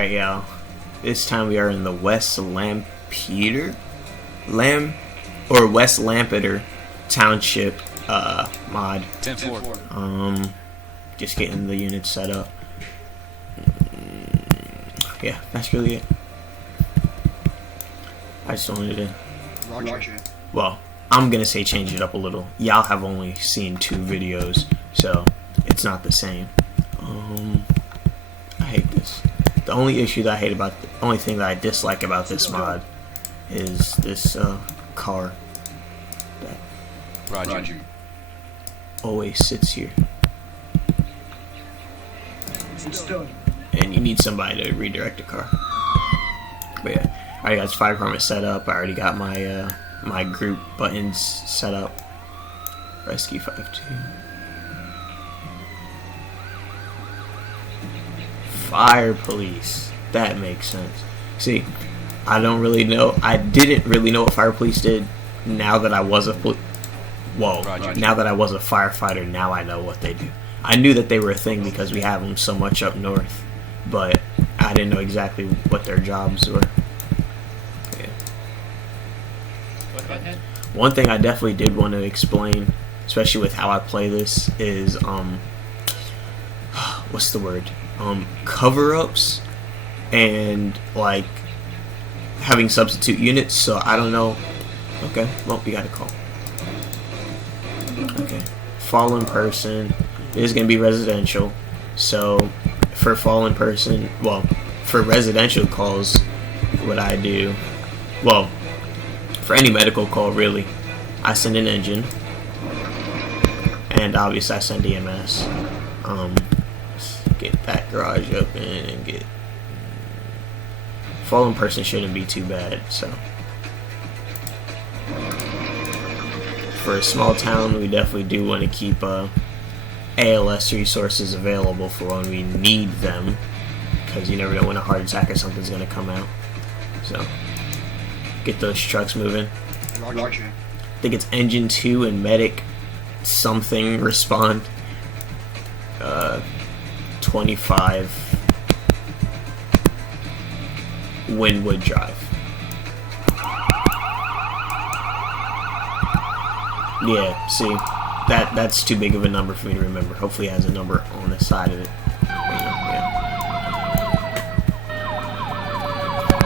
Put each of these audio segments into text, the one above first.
Alright, y'all. This time we are in the West Lampeter? West Lampeter Township mod. 10-4. Just getting the units set up. Yeah, that's really it. I just wanted to... Roger. Well, I'm gonna say change it up a little. Y'all have only seen 2 videos, so it's not the same. I hate this. The only issue that I hate about, the only thing that I dislike about this mod is this car that Roger. always sits here. And you need somebody to redirect the car. But yeah, I already got this fire department set up. I already got my my group buttons set up. Rescue 5-2. Fire police. That makes sense. See, I don't really know. I didn't really know what fire police did. Now that I was a now that I was a firefighter, now I know what they do. I knew that they were a thing because we have them so much up north, but I didn't know exactly what their jobs were. Yeah. One thing I definitely did want to explain, especially with how I play this, is what's the word? Cover-ups and like having substitute units. So I don't know. Okay, well, we got a call. Okay, fallen person. It is gonna be residential. So for fallen person, well, for residential calls, what I do, well, for any medical call really, I send an engine, and obviously I send EMS. Get that garage open and get fallen person shouldn't be too bad. So for a small town, we definitely do want to keep ALS resources available for when we need them, because you never know when a heart attack or something's going to come out. So get those trucks moving. Roger. I think it's engine 2 and medic something respond. 25 Wynwood Drive. Yeah, see, that's too big of a number for me to remember. Hopefully it has a number on the side of it.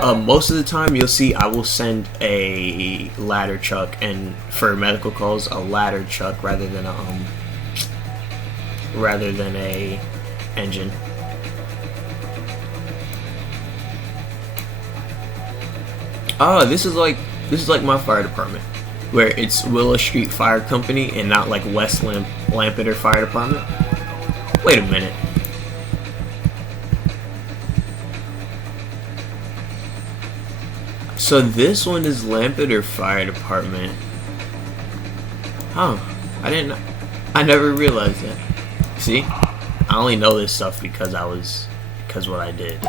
Yeah. Most of the time you'll see I will send a ladder truck, and for medical calls a ladder truck rather than a engine. Oh, this is like my fire department, where it's Willow Street Fire Company and not like West Lampeter Fire Department. Wait a minute. So this one is Lampeter Fire Department. Huh. I never realized that. See? I only know this stuff because what I did.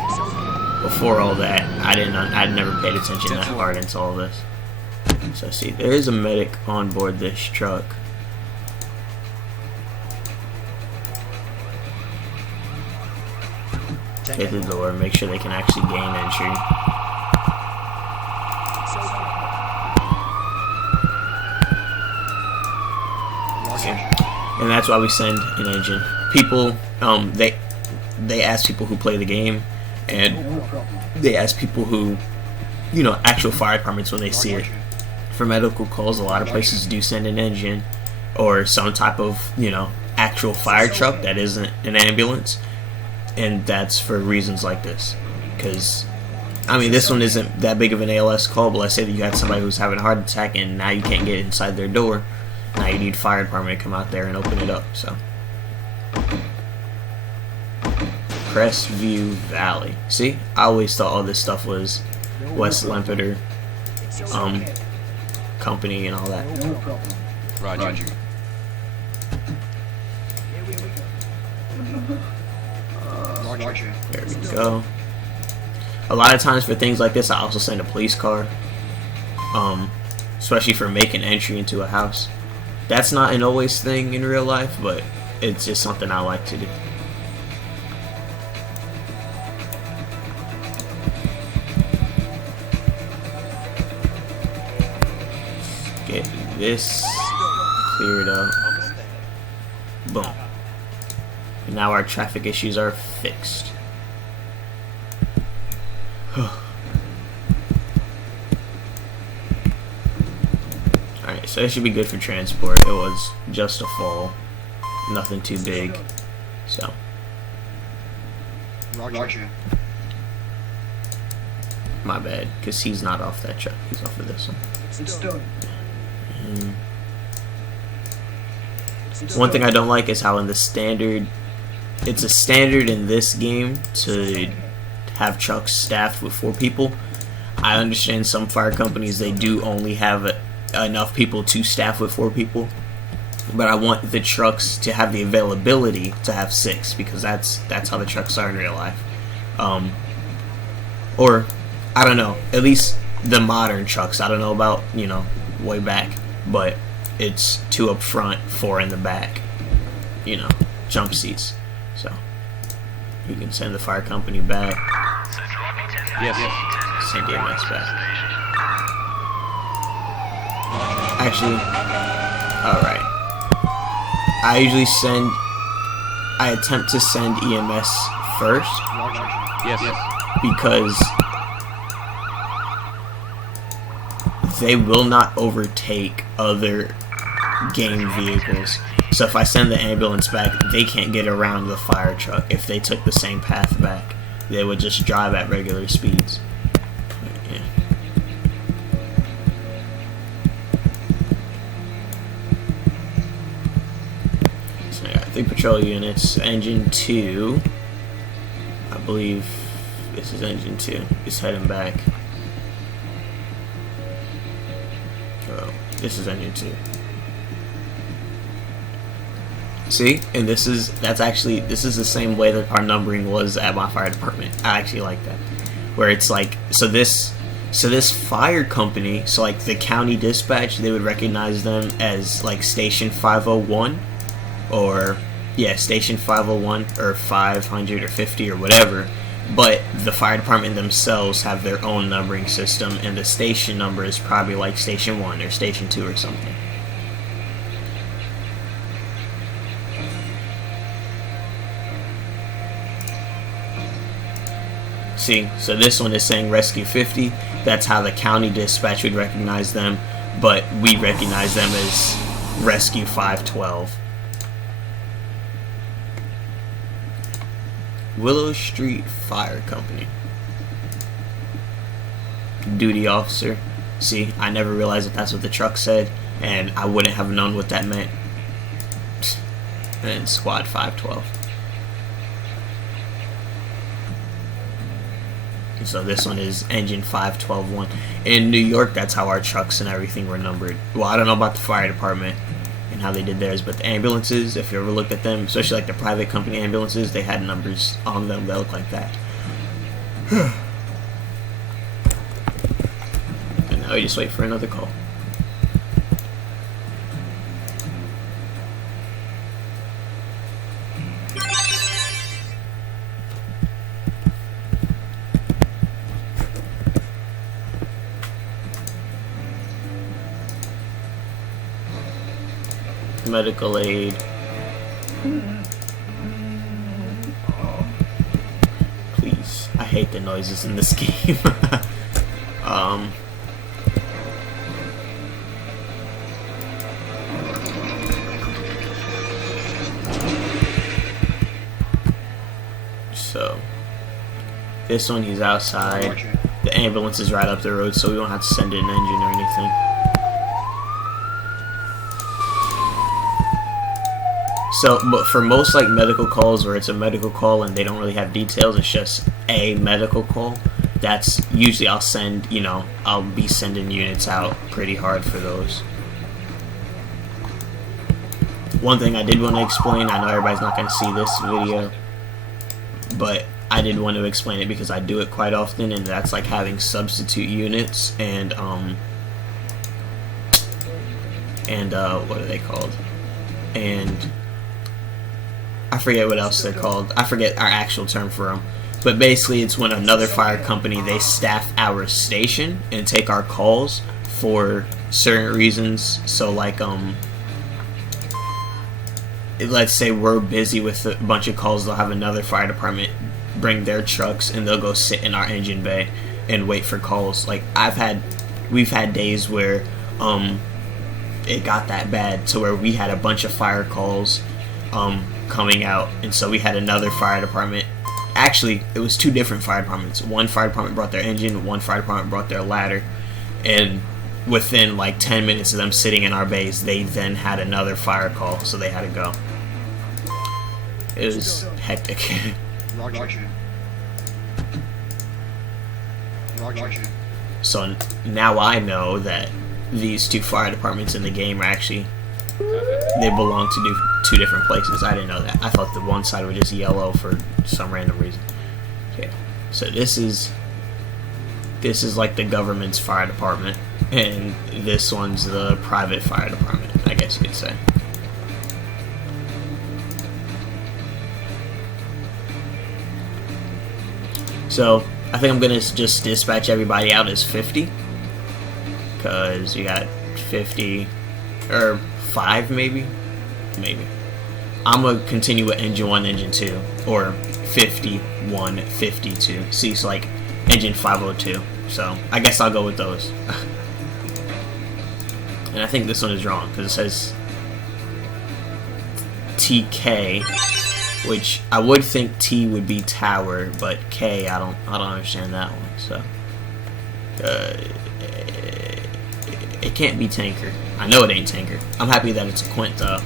Before all that, I'd never paid attention that hard into all this. So see, there is a medic on board this truck. Hit the door, make sure they can actually gain entry. Okay. And that's why we send an engine. People, they ask people who play the game, and they ask people who, actual fire departments when they see it. For medical calls, a lot of places do send an engine or some type of, actual fire truck that isn't an ambulance, and that's for reasons like this. Because, this one isn't that big of an ALS call, but let's say that you had somebody who's having a heart attack and now you can't get inside their door. Now you need fire department to come out there and open it up. So Crestview Valley. See, I always thought all this stuff was West Lampeter company and all that. Roger. There we go. A lot of times for things like this, I also send a police car, especially for making entry into a house. That's not an always thing in real life, but it's just something I like to do. this, clear it up. Boom. And now our traffic issues are fixed. Alright, so it should be good for transport. It was just a fall. Nothing too big. So. Roger. My bad, because he's not off that truck. He's off of this one. It's done. One thing I don't like is how in the standard, it's a standard in this game to have trucks staffed with 4 people. I understand some fire companies, they do only have enough people to staff with 4 people, but I want the trucks to have the availability to have 6, because that's how the trucks are in real life. Or I don't know, at least the modern trucks. I don't know about, you know, way back, but it's 2 up front, 4 in the back, you know, jump seats. So you can send the fire company back. Yes. Send EMS back. Actually, alright. I attempt to send EMS first Yes. because they will not overtake other game vehicles. So if I send the ambulance back, they can't get around the fire truck. If they took the same path back, they would just drive at regular speeds. Yeah. So I got 3 patrol units. Engine 2, I believe this is engine 2, is heading back. Oh, this is engine 2. See, and this is the same way that our numbering was at my fire department. I actually like that, where it's like, so this fire company, so like the county dispatch, they would recognize them as like station 501, or yeah, station 501 or 500 or 50 or whatever. But the fire department themselves have their own numbering system, and the station number is probably like station 1 or station 2 or something. See, so this one is saying Rescue 50. That's how the county dispatch would recognize them, but we recognize them as Rescue 512. Willow Street Fire Company. Duty officer. See, I never realized that that's what the truck said, and I wouldn't have known what that meant. And Squad 512. So this one is engine 5121. In New York, that's how our trucks and everything were numbered. Well, I don't know about the fire department and how they did theirs, but the ambulances, if you ever looked at them, especially like the private company ambulances, they had numbers on them that look like that. And now we just wait for another call. Medical aid. Please, I hate the noises in this game. So this one, he's outside. The ambulance is right up the road, so we don't have to send in an engine or anything. So, but for most like medical calls where it's a medical call and they don't really have details, it's just a medical call, that's usually I'll send, you know, I'll be sending units out pretty hard for those. One thing I did want to explain, I know everybody's not going to see this video, but I did want to explain it because I do it quite often, and that's like having substitute units and what are they called? And I forget what else they're called. I forget our actual term for them. But basically, it's when another fire company, they staff our station and take our calls for certain reasons. So like let's say we're busy with a bunch of calls, they'll have another fire department bring their trucks and they'll go sit in our engine bay and wait for calls. Like we've had days where it got that bad to where we had a bunch of fire calls coming out, and so we had another fire department. Actually, it was two different fire departments. One fire department brought their engine, one fire department brought their ladder, and within like 10 minutes of them sitting in our bays, they then had another fire call, so they had to go. It was hectic. Roger. So now I know that these two fire departments in the game are actually, they belong to two different places. I didn't know that. I thought the one side was just yellow for some random reason. Okay, so this is like the government's fire department, and this one's the private fire department, I guess you could say. So I think I'm gonna just dispatch everybody out as 50, because you got 50 or 5 maybe. I'm gonna continue with engine 1, engine 2, or 51, 52. See, it's like engine 502. So I guess I'll go with those. And I think this one is wrong because it says TK, which I would think T would be tower, but K I don't understand that one. So it can't be tanker. I know it ain't tanker. I'm happy that it's a Quint though.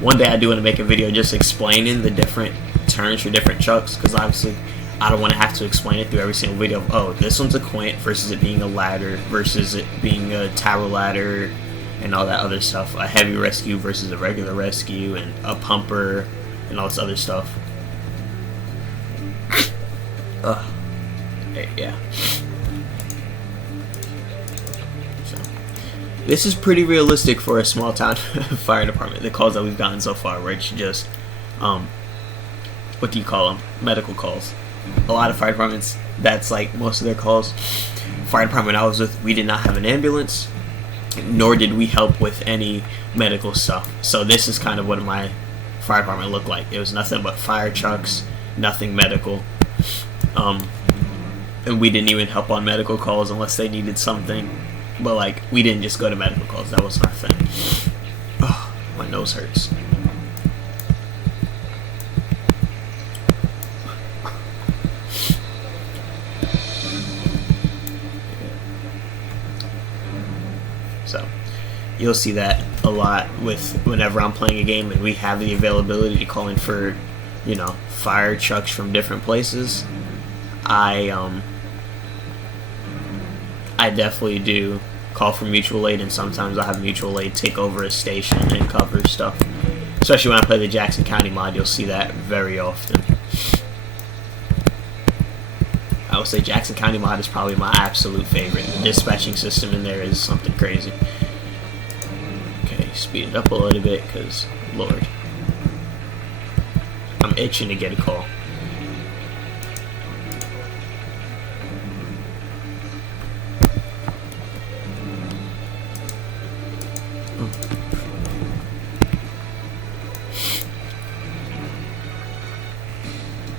One day I do want to make a video just explaining the different terms for different trucks, because obviously I don't want to have to explain it through every single video of, oh, this one's a Quint versus it being a ladder versus it being a tower ladder and all that other stuff. A heavy rescue versus a regular rescue, and a pumper and all this other stuff. Yeah. So, this is pretty realistic for a small town fire department. The calls that we've gotten so far, where it's just, what do you call them? Medical calls. A lot of fire departments, that's like most of their calls. Fire department I was with, we did not have an ambulance, nor did we help with any medical stuff. So this is kind of what my fire department looked like. It was nothing but fire trucks, nothing medical. And we didn't even help on medical calls unless they needed something. But like, we didn't just go to medical calls. That wasn't our thing. Oh, my nose hurts. So you'll see that a lot with whenever I'm playing a game and we have the availability to call in for, you know, fire trucks from different places. I definitely do call for mutual aid, and sometimes I have mutual aid take over a station and cover stuff. Especially when I play the Jackson County mod, you'll see that very often. I would say Jackson County mod is probably my absolute favorite. The dispatching system in there is something crazy. Okay, speed it up a little bit, because, Lord, I'm itching to get a call.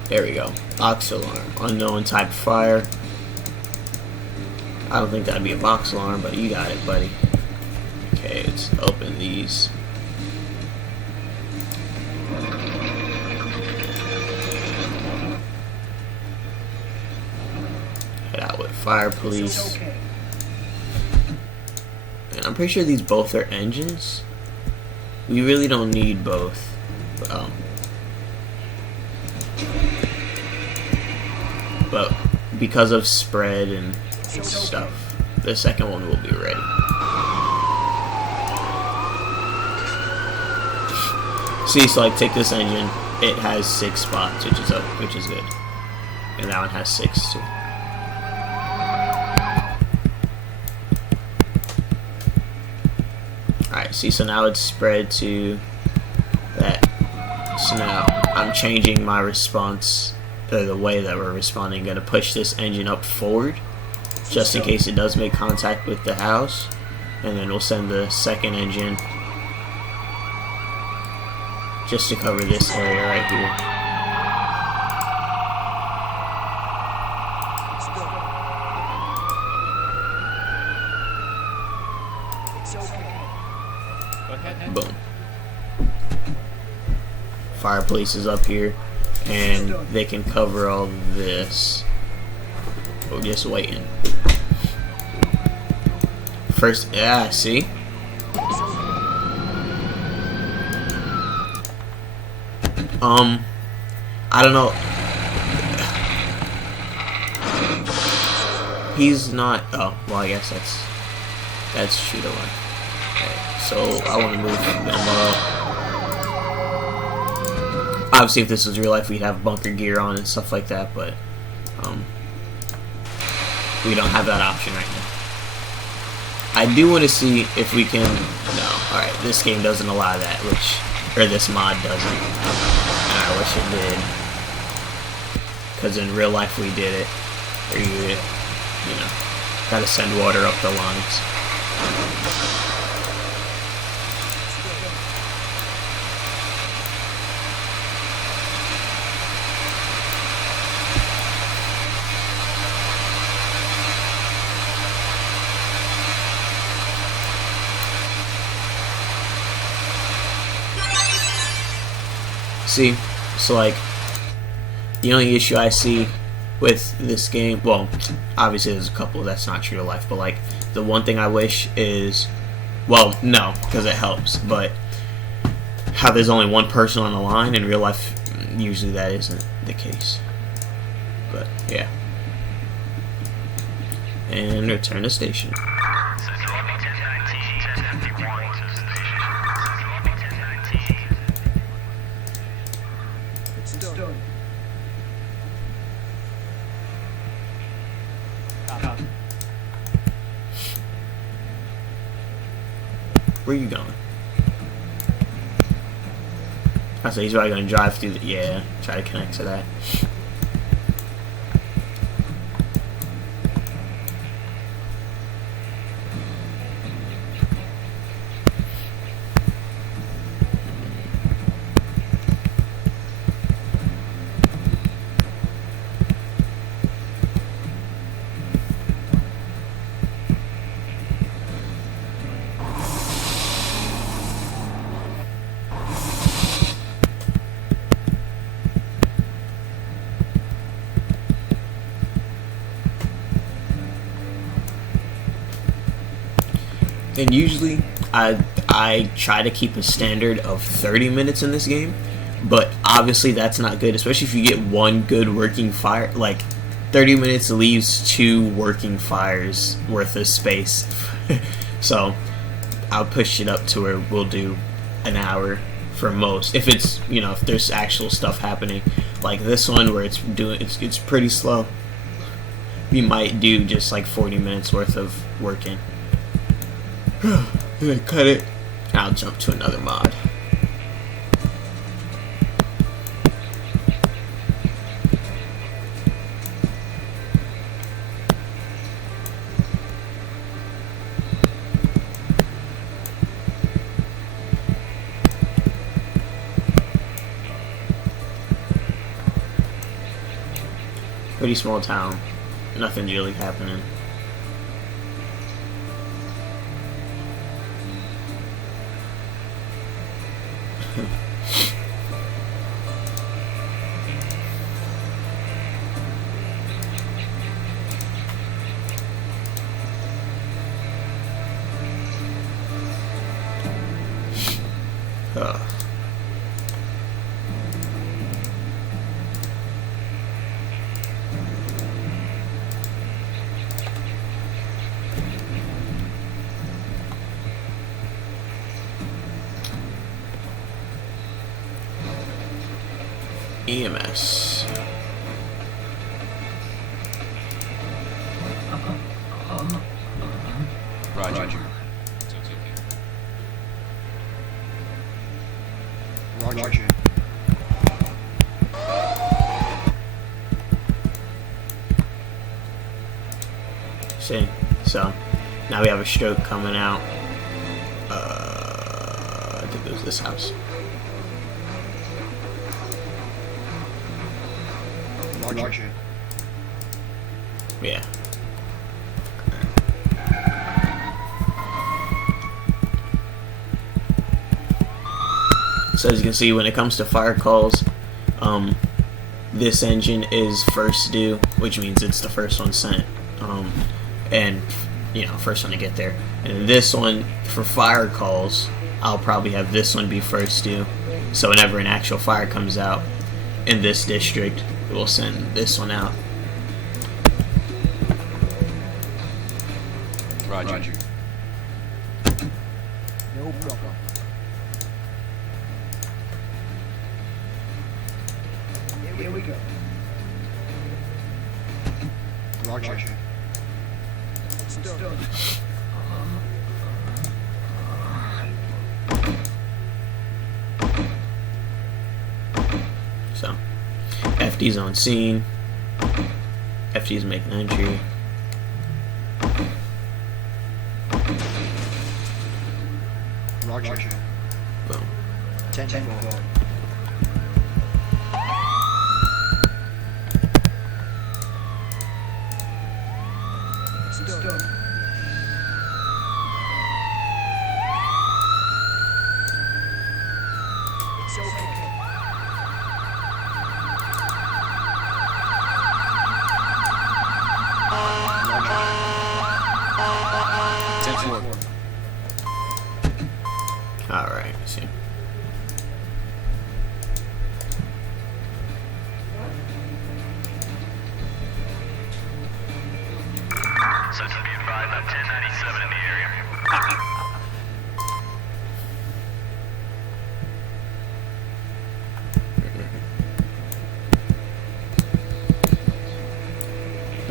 There we go. Box alarm. Unknown type of fire. I don't think that'd be a box alarm, but you got it, buddy. Okay, let's open these. Head out with fire police. And I'm pretty sure these both are engines. We really don't need both. But because of spread and stuff, the second one will be ready. See, so like take this engine, it has 6 spots, which is good, and that one has 6 too. Alright, see, so now it's spread to that. So now I'm changing my response. The way that we're responding, going to push this engine up forward, just in case it does make contact with the house, and then we'll send the second engine just to cover this area right here. Boom. Fireplace is up here, and they can cover all this. We're just waiting. First, yeah, see? I don't know. He's not. Oh, well, I guess that's shooter one. Okay, so I want to move them up. Obviously, if this was real life, we'd have bunker gear on and stuff like that, but we don't have that option right now. I do want to see if we can. No, all right. This game doesn't allow that, or this mod doesn't. And I wish it did, because in real life we did it. Where you know, gotta send water up the lines. See, so like, the only issue I see with this game, well, obviously there's a couple that's not true to life, but like, the one thing I wish is, well, no, because it helps, but how there's only one person on the line. In real life, usually that isn't the case. But yeah. And return to station. Where are you going? I say he's probably gonna drive through the, yeah, try to connect to that. And usually I try to keep a standard of 30 minutes in this game, but obviously that's not good, especially if you get one good working fire. Like 30 minutes leaves 2 working fires worth of space. So I'll push it up to where we'll do an hour for most, if it's, you know, if there's actual stuff happening. Like this one where it's pretty slow, we might do just like 40 minutes worth of working. Cut it. I'll jump to another mod. Pretty small town. Nothing's really happening. EMS. Roger. Roger. See? So, now we have a stroke coming out. I think it was this house. Roger. Yeah. So as you can see, when it comes to fire calls, this engine is first due, which means it's the first one sent, and first one to get there. And this one, for fire calls, I'll probably have this one be first due. So whenever an actual fire comes out in this district, we'll send this one out. Roger. No problem. Here we go. Roger. Done. So, FD's on scene. FD's making entry. Roger. Boom. 10-4. Done. It's okay. Alright, see. So to be advised, I'm 1097 in the area.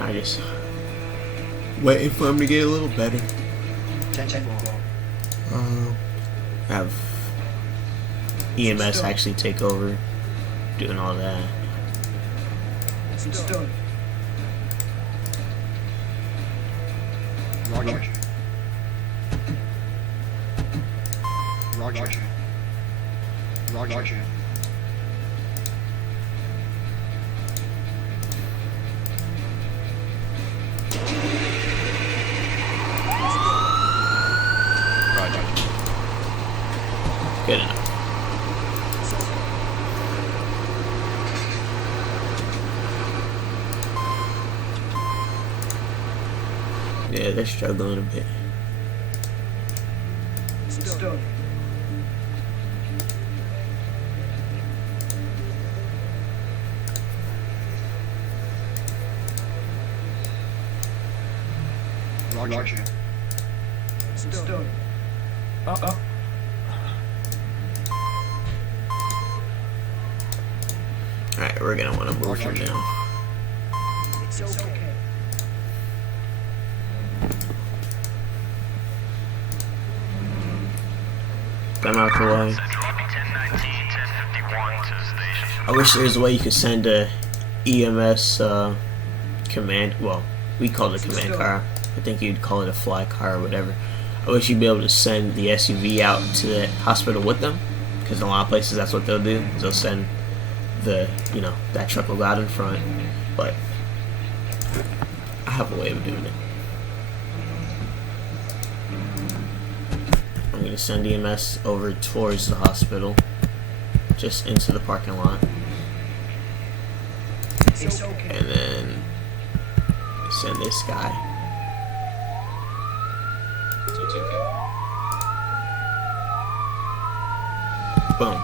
I just waiting for him to get a little better. 10-4. Have EMS actually take over, doing all that. It's done. Roger. Roger. Roger. Good enough. Yeah, they're struggling a bit. It's done. Roger. It's done. Alright, we're gonna want to move from now. It's okay. I'm out the way. Dropping 1019, 1051 to station. I wish there was a way you could send a EMS command. Well, we call it a command car. I think you'd call it a fly car or whatever. I wish you'd be able to send the SUV out to the hospital with them, because in a lot of places that's what they'll do. They'll send that truck will go out in front. But I have a way of doing it. I'm gonna send EMS over towards the hospital, just into the parking lot, It's okay. and then send this guy. Boom.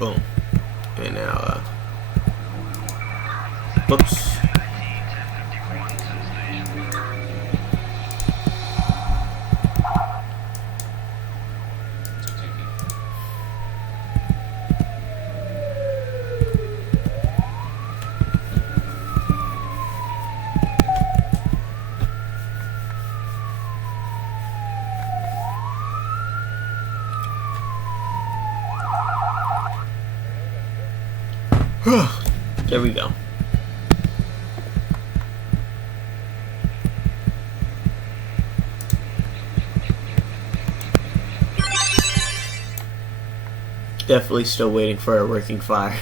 Boom. And now, whoops. There we go. Definitely still waiting for a working fire.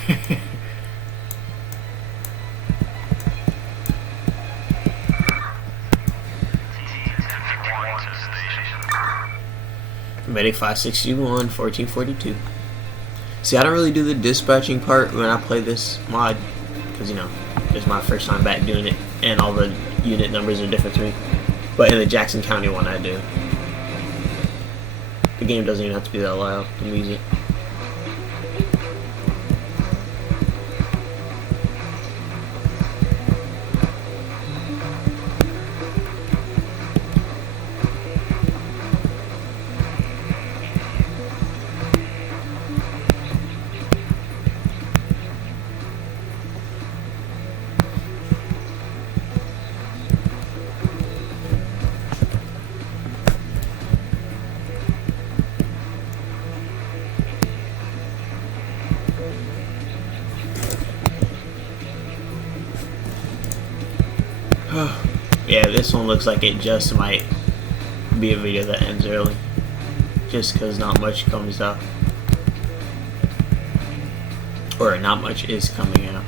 Medic 561, 1442. See, I don't really do the dispatching part when I play this mod, because, you know, it's my first time back doing it, and all the unit numbers are different to me. But in the Jackson County one, I do. The game doesn't even have to be that loud, the music. Yeah, this one looks like it just might be a video that ends early, just because not much comes out, or not much is coming out.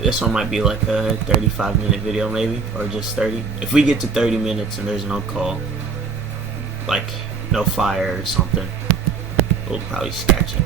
This one might be like a 35-minute video maybe, or just 30. If we get to 30 minutes and there's no call, like no fire or something, we'll probably scratch it.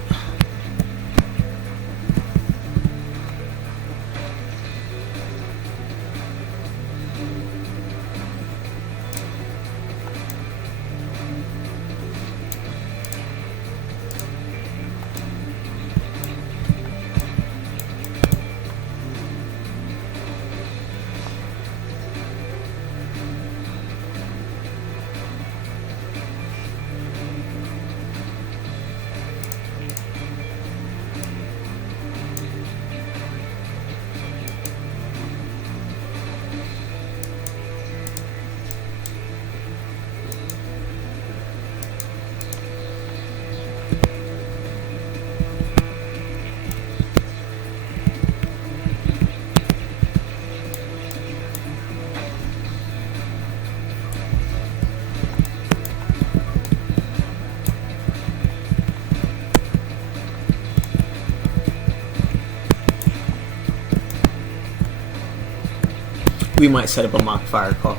We might set up a mock fire call.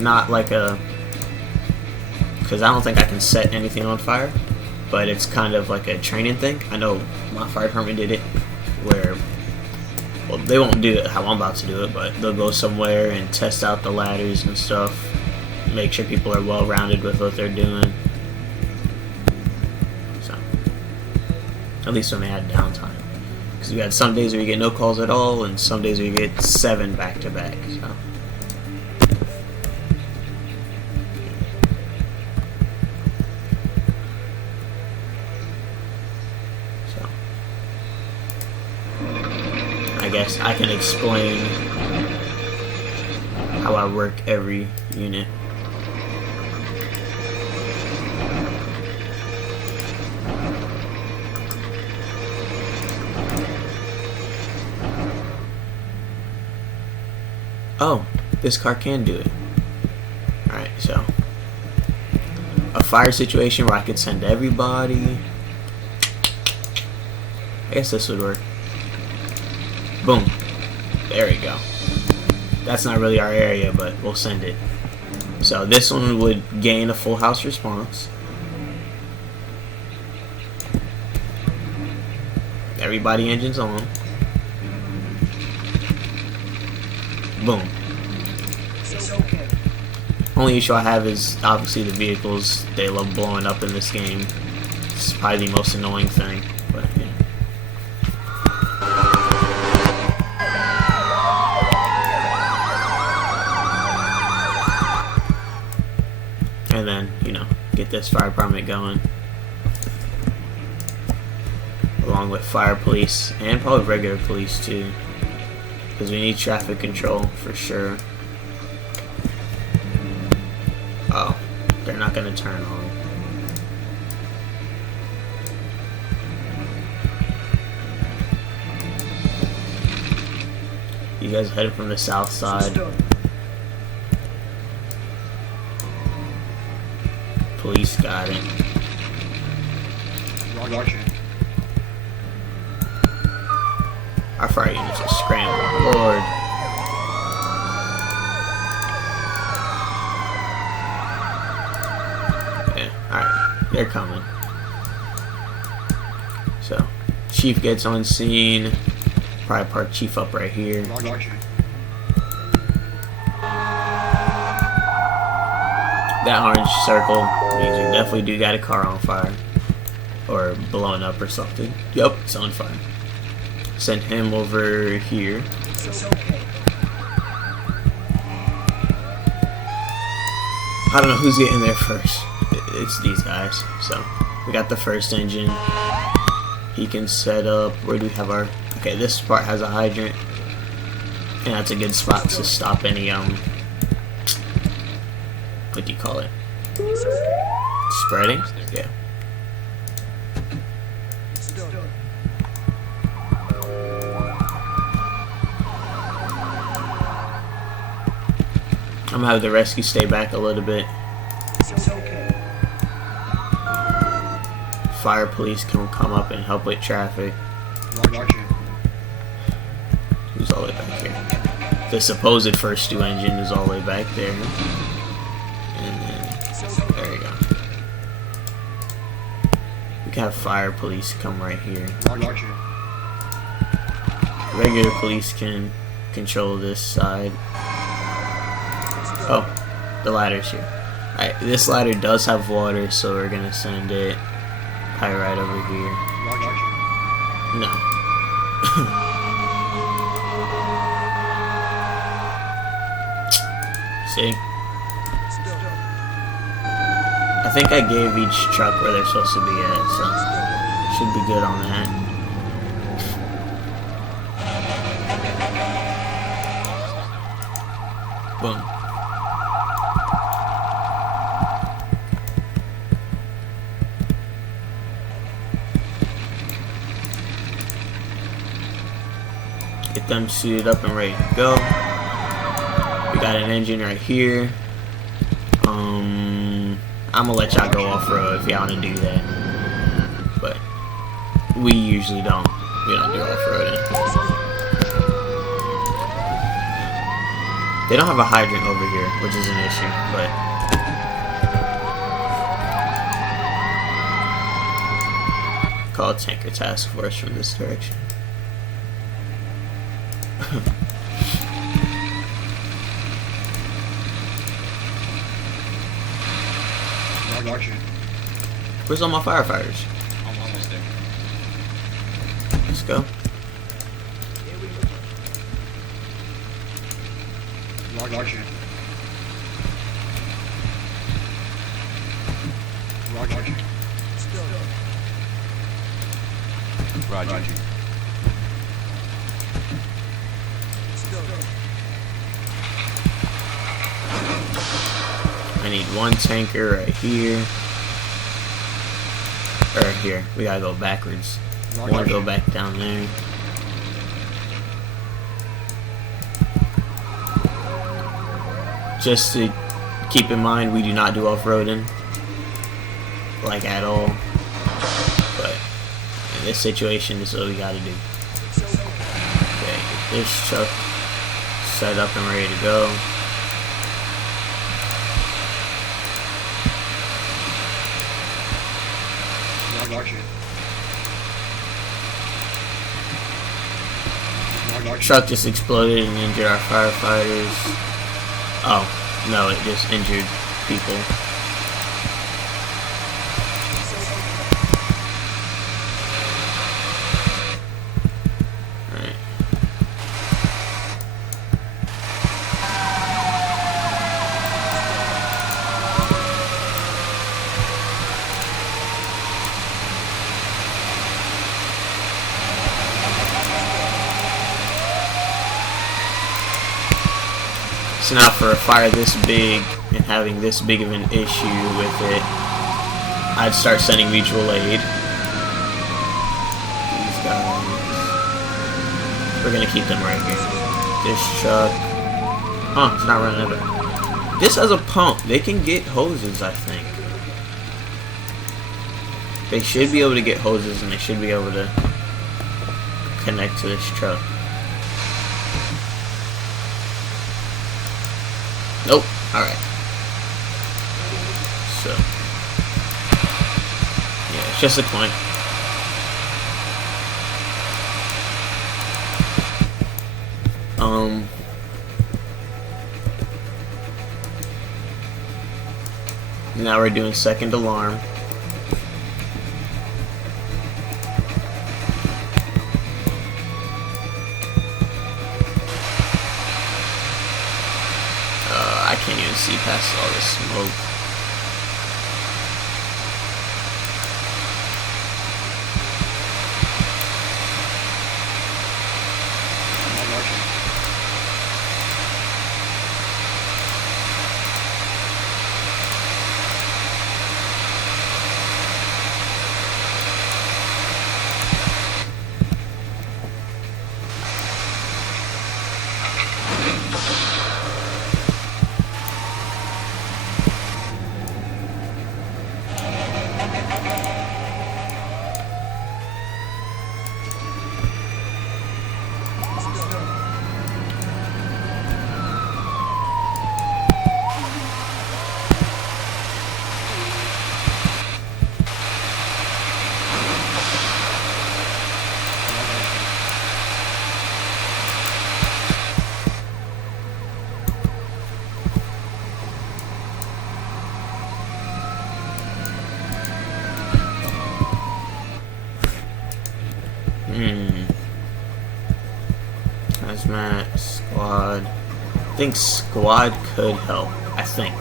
Not like a... because I don't think I can set anything on fire, but it's kind of like a training thing. I know my fire department did it, where... well, they won't do it how I'm about to do it, but they'll go somewhere and test out the ladders and stuff. Make sure people are well-rounded with what they're doing. So, at least when they had downtime. Because we had some days where you get no calls at all, and some days where you get 7 back-to-back, so. I guess I can explain how I work every unit. Oh, this car can do it. Alright, so a fire situation where I could send everybody. I guess this would work. Boom. There we go. that's not really our area, but we'll send it. So this one would gain a full house response. Everybody engines on. Boom. It's okay. Only issue I have is obviously the vehicles. They love blowing up in this game. It's probably the most annoying thing, but yeah. And then, you know, get this fire department going. Along with fire police and probably regular police too. Because we need traffic control for sure. Oh, they're not going to turn on. You guys headed from the south It's side. done. Police got it. Roger. Our fire units are scrambling. Lord. Yeah, alright. They're coming. So, Chief gets on scene. Probably park Chief up right here. Roger. That orange circle means you definitely do got a car on fire. Or blowing up or something. Yep, it's on fire. Send him over here. It's okay. I don't know who's getting there first. It's these guys. So, we got the first engine. He can set up. Where do we have our... Okay, this part has a hydrant. And that's a good spot to stop any, what do you call it? It's okay. Spreading? Yeah. It's done. I'm gonna have the rescue stay back a little bit. It's okay. Fire police can come up and help with traffic. Roger. Who's all the way back here? The supposed first two engine is all the way back there. And then, there you go. We can have fire police come right here. Roger. Regular police can control this side. Oh, the ladder's here. Alright, this ladder does have water, so we're gonna send it probably right over here. Roger. No. See? It's done. I think I gave each truck where they're supposed to be at, so should be good on that. Boom. Get them suited up and ready to go. We got an engine right here. I'm gonna let y'all go off road if y'all wanna do that. But we usually don't. We don't do off roading. They don't have a hydrant over here, which is an issue, but call Tanker Task Force from this direction. Roger. Where's all my firefighters? I'm almost there. Let's go. Here we go. Roger. Roger. It's done. Roger. It's done. I need one tanker right here. Or here. We gotta go backwards. One go back down there. Just to keep in mind, we do not do off-roading. Like, at all. But in this situation, this is what we gotta do. It's okay. Okay, get this truck set up and ready to go. Roger. Roger. Truck just exploded and injured our firefighters. Oh, no, it just injured people. Alright. So now for a fire this big and having this big of an issue with it, I'd start sending mutual aid. These guys, we're gonna keep them right here. This truck, it's not running over. This has a pump. They can get hoses, I think. They should be able to get hoses, and they should be able to connect to this truck. Nope. Alright. So. Yeah, it's just a coin. Now we're doing second alarm. I can't even see past all this smoke. Hazmat, squad. I think squad could help. I think.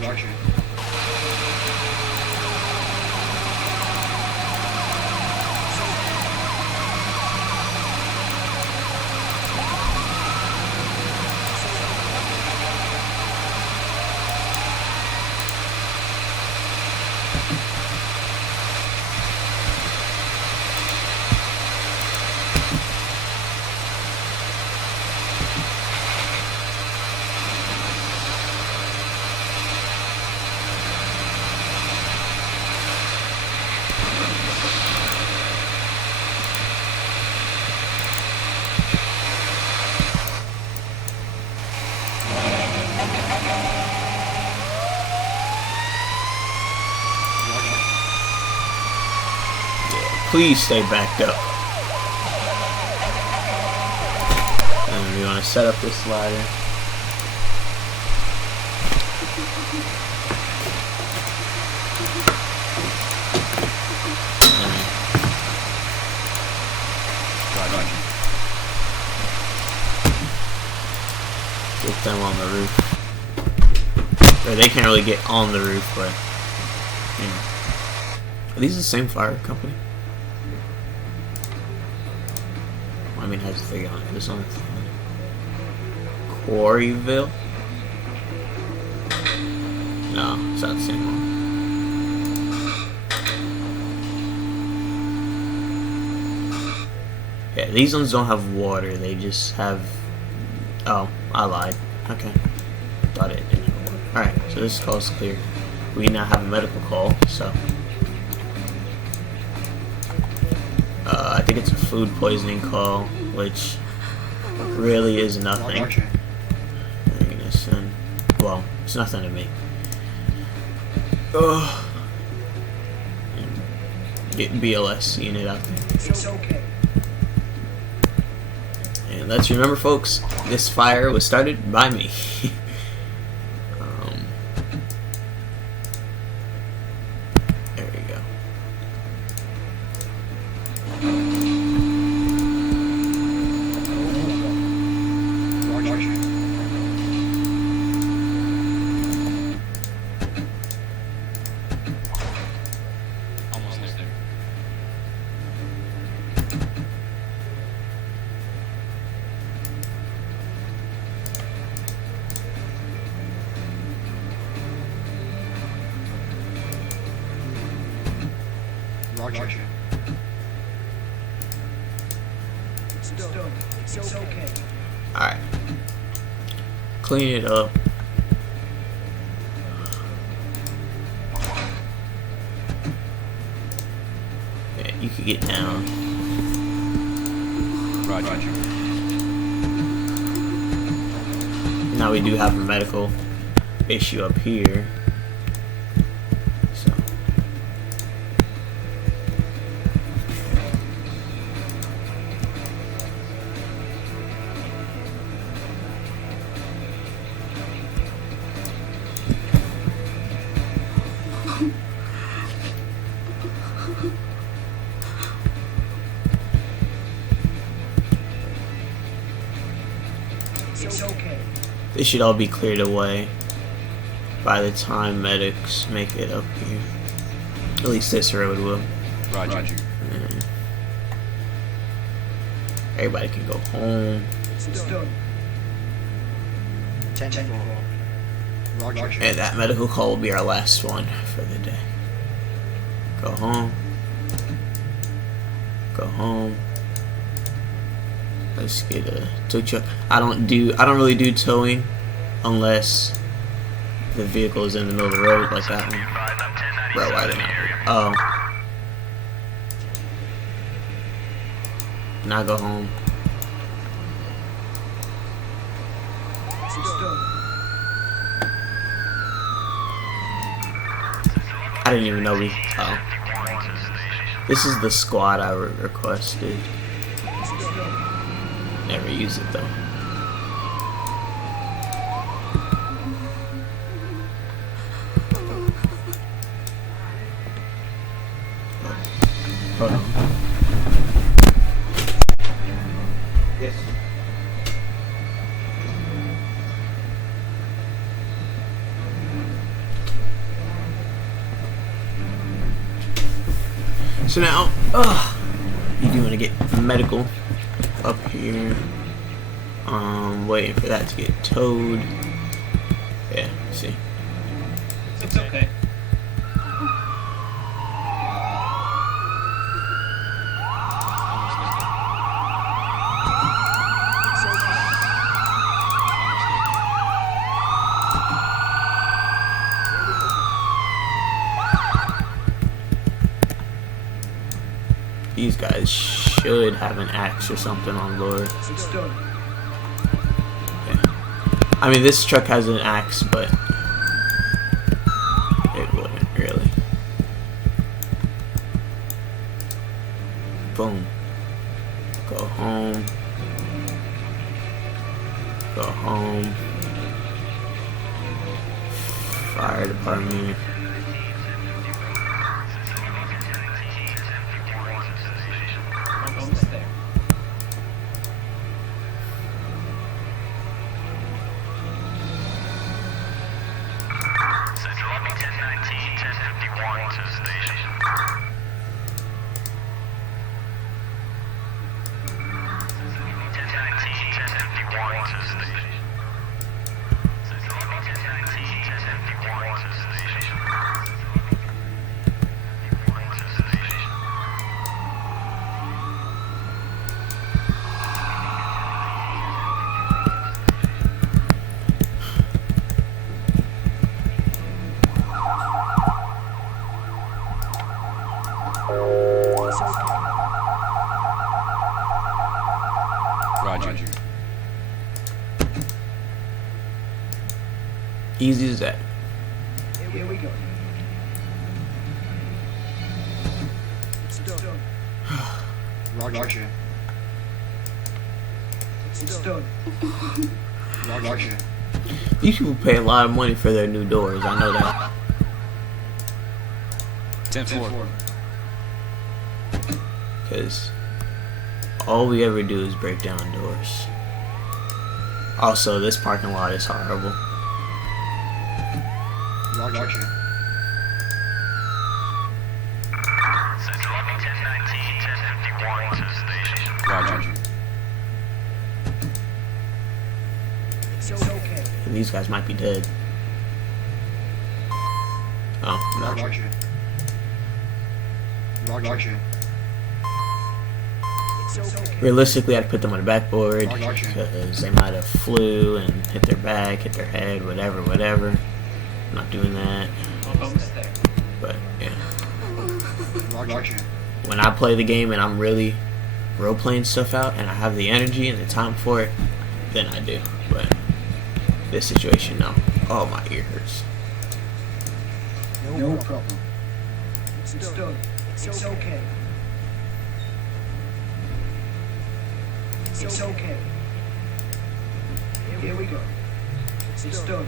Roger. Please stay backed up. And we want to set up this slider. Get them on the roof. Or they can't really get on the roof, but you know. Are these the same fire company? I mean, it has a thing on it. This on Quarryville? No, it's not the same one. Yeah, these ones don't have water. They just have Oh, I lied. Okay. Thought it didn't work. Alright, so this call is clear. We now have a medical call, so. I think it's a food poisoning call, which really is nothing. Bringing this in. Well, it's nothing to me. Ugh. Get BLS unit out there. It's okay. And let's remember, folks, this fire was started by me. There we go. Almost there. Roger. It's done. It's okay. Alright. Clean it up. Yeah, you could get down. Roger. Now we do have a medical issue up here. So. It's okay. This should all be cleared away by the time medics make it up here. At least this road will. Roger. And everybody can go home. It's done. 10-4. Roger. And that medical call will be our last one for the day. Go home. Go home. Let's get a tow truck. I don't really do towing unless the vehicle is in the middle of the road like that one. Bro, why didn't I? Oh. Now go home. It's done. I didn't even know we. Oh. This is the squad I requested. It's done. Never use it though. Hold on. Yes. So now, you do want to get medical up here. Waiting for that to get towed. Yeah, see. It's okay. It's okay. These guys should have an axe or something on board. It's done. I mean, this truck has an axe, but it wouldn't really. Boom. Go home. Go home. Fire department. Almost there. Central Lobby 1019, 1051 to the station. 1019, 1051 to the station. Central Lobby 1019, 1051 to the station. To the station. Easy as that. Here we go. It's done. Roger. It's done. Roger. These people pay a lot of money for their new doors. I know that. 10-4. Because all we ever do is break down doors. Also, this parking lot is horrible. Roger. Central Lobby 1019, 1051 to the station. Roger. It's okay. And these guys might be dead. Oh, no. Roger. It's okay. Realistically, I'd put them on the backboard Roger. because they might have flew and hit their back, hit their head, whatever. I'm not doing that. But yeah, Roger. when I play the game and I'm really role-playing stuff out and I have the energy and the time for it, then I do. But this situation, no. Oh, my ear hurts. No problem. It's done. It's okay. It's okay. Here we go. It's done.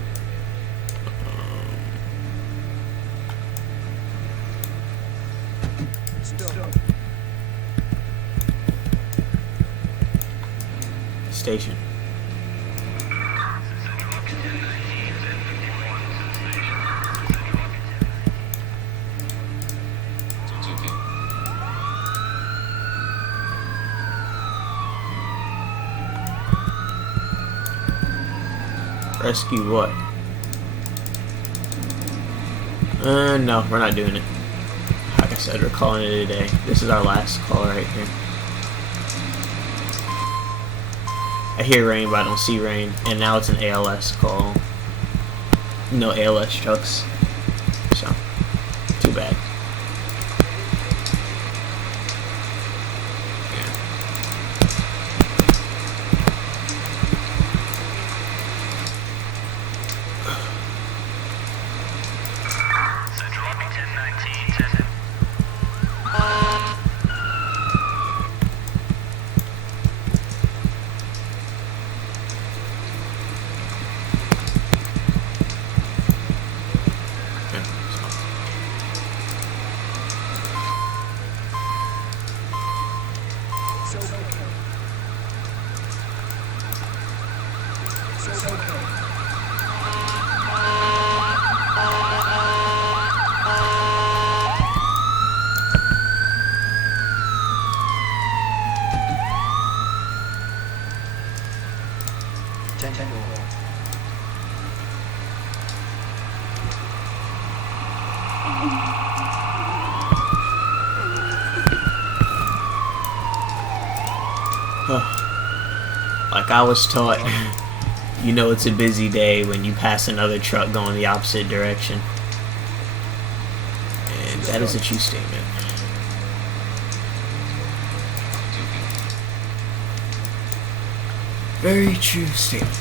It's done. Station. Rescue what? No, we're not doing it. Like I said, we're calling it a day. This is our last call right here. I hear rain, but I don't see rain. And now it's an ALS call. No ALS trucks. So, too bad. Central Lobby 1019, 10. Yeah, so. It's okay. It's okay. Like I was taught, you know it's a busy day when you pass another truck going the opposite direction. And that is a true statement. Very true statement.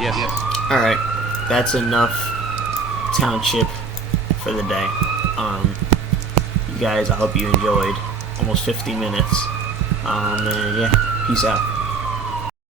Yes. Alright, that's enough township for the day. You guys, I hope you enjoyed almost 50 minutes. And yeah, peace out.